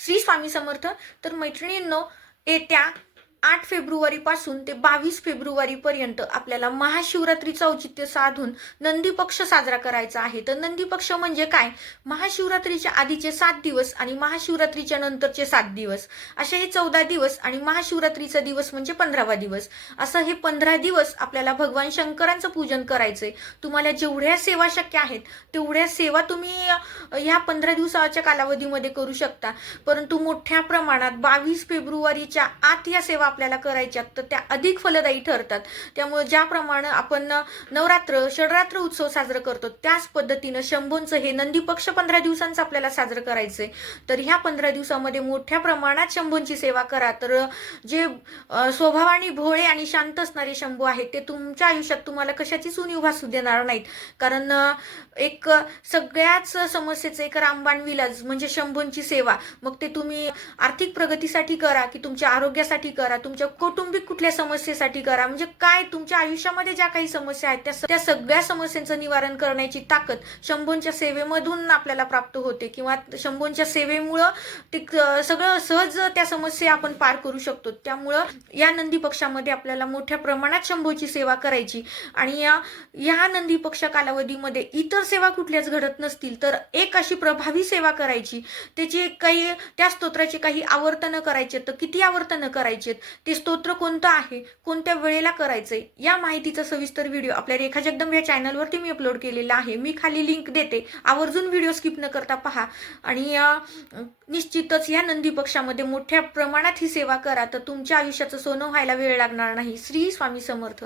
श्री स्वामी समर्थ. तर मैत्रिणींनो, येत्या 8 फेब्रुवारीपासून ते 22 फेब्रुवारीपर्यंत आपल्याला महाशिवरात्रीचं औचित्य साधून नंदी पक्ष साजरा करायचा आहे. तर नंदी पक्ष म्हणजे काय? महाशिवरात्रीच्या आधीचे 7 दिवस आणि महाशिवरात्रीच्या नंतरचे 7 दिवस, असे हे 14 दिवस आणि महाशिवरात्रीचा दिवस म्हणजे 15वा दिवस. असं हे 15 दिवस आपल्याला भगवान शंकरांचं पूजन करायचंय. तुम्हाला जेवढ्या सेवा शक्य आहेत तेवढ्या सेवा तुम्ही ह्या 15 दिवसाच्या कालावधीमध्ये करू शकता. परंतु मोठ्या प्रमाणात 22 फेब्रुवारीच्या आत या सेवा आपल्याला करायच्या, तर त्या अधिक फलदायी ठरतात. त्यामुळे ज्याप्रमाणे आपण नवरात्र षडरात्र उत्सव साजरा करतो त्याच पद्धतीनं शंभूंचं हे नंदी पक्ष 15 दिवसांचं आपल्याला साजरं करायचंय. तर ह्या 15 दिवसामध्ये मोठ्या प्रमाणात शंभूंची सेवा करा. तर जे स्वभावाने भोळे आणि शांत असणारे शंभू आहेत ते तुमच्या आयुष्यात तुम्हाला कशाचीच उणीव भासू देणार नाहीत. कारण एक सगळ्याच समस्येचं एक रामबाण विलाज म्हणजे शंभूंची सेवा. मग ते तुम्ही आर्थिक प्रगतीसाठी करा की तुमच्या आरोग्यासाठी करा, तुमच्या कौटुंबिक कुठल्या समस्येसाठी करा, म्हणजे काय तुमच्या आयुष्यामध्ये ज्या काही समस्या आहेत त्या सगळ्या समस्यांचं निवारण करण्याची ताकद शंभूंच्या सेवेमधून आपल्याला प्राप्त होते. किंवा शंभूंच्या सेवेमुळं ते सगळं सहज त्या समस्या आपण पार करू शकतो. त्यामुळं या नंदी पक्षामध्ये आपल्याला मोठ्या प्रमाणात शंभूची सेवा करायची. आणि या नंदी पक्ष कालावधीमध्ये इतर सेवा कुठल्याच घडत नसतील तर एक अशी प्रभावी सेवा करायची. त्याची काही त्या स्तोत्राचे काही आवर्तन करायचे, तर किती आवर्तन करायचे, ते स्तोत्र कोणतं आहे, कोणत्या वेळेला करायचंय, या माहितीचा सविस्तर व्हिडिओ आपल्या रेखा जगदंब या चॅनलवरती मी अपलोड केलेला आहे. मी खाली लिंक देते, आवर्जून व्हिडिओ स्किप न करता पहा. आणि निश्चितच या नंदी पक्षामध्ये मोठ्या प्रमाणात ही सेवा करा, तर तुमच्या आयुष्याचं सोनं व्हायला वेळ लागणार नाही. श्री स्वामी समर्थ.